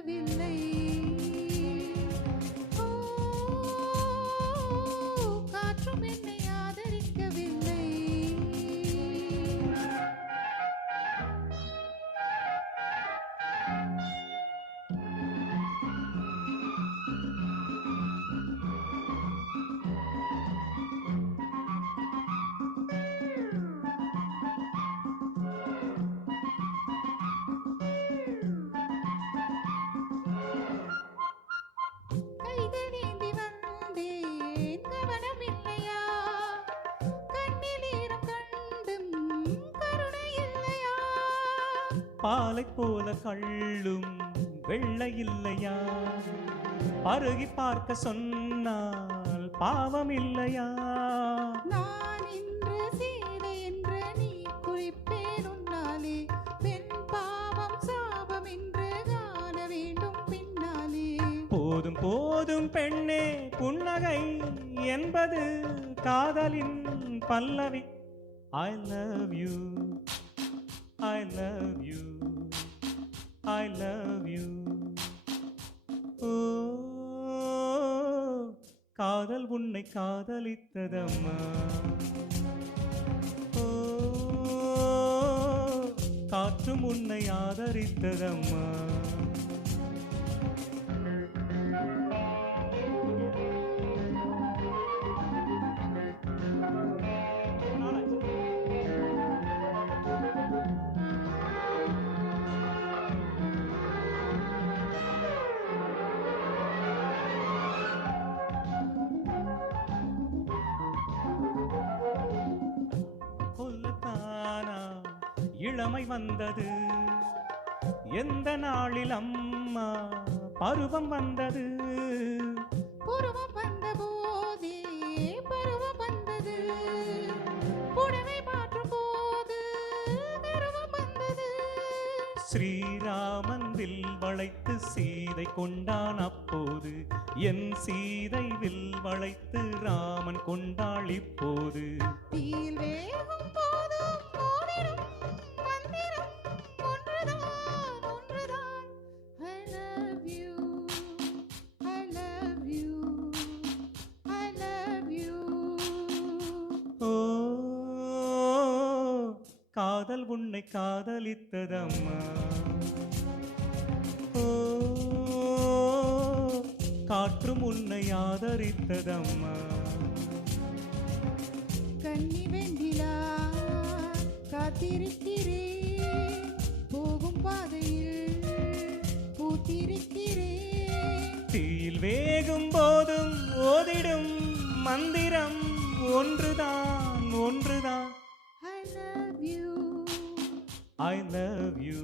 ஆதரிக்கவில்லை. ஓ, காற்றும் என்னை ஆதரிக்கவில்லை. கைகள் ஏந்தி வந்தேன், கவனம் இல்லையா? கண்ணில் ஈரம் கண்டும் கருணை இல்லையா? பாலைப் போல கள்ளும் வெள்ளை இல்லையா? பருகி பார்க்க சொன்னால் பாவம் இல்லையா? நான் இன்று சீதை என்று நீ குறிப்பேன் உன்னாலே. பெண் பாவம் சாபம் என்று காண வேண்டும் பின்னாலே. போதும் போதும் பெண்ணே, புன்னகை என்பது காதலின் பல்லவி. I love you, I love you, I love you. ஓ, காதல் உன்னை காதலித்ததம்மா. ஓ, காற்றும் உன்னை ஆதரித்ததம்மா. கொல்லத்தானா இளமை வந்தது, எந்த நாளில் அம்மா பருவம் வந்தது. புருவம் வந்த போதே பருவம் வந்தது. புடவை மாற்றும் போது கருவம் வந்தது. ஸ்ரீராமன் வில் வளைத்து சீதை கொண்டான் அப்போது, என் சீதை வில் வளைத்து ராமன் கொண்டாள் இப்போது. தீயில் வேகும் போதும் ஓடிடும் மந்திரம் ஒன்றுதான், ஒன்றுதான். I love you, I love you, I love you. ஓ, காதல் உன்னை காதலித்ததம்மா. ஓ, காற்றும் உன்னை ஆதரித்ததம்மா. கன்னி வெண்ணிலா காத்திருக்கிறேன், போகும் பாதையில் பூத்திருக்கிறேன். தீயில் வேகும் போதும் ஓதிடும் மந்திரம் ஒன்றுதான், ஒன்றுதான். I love you, I love you.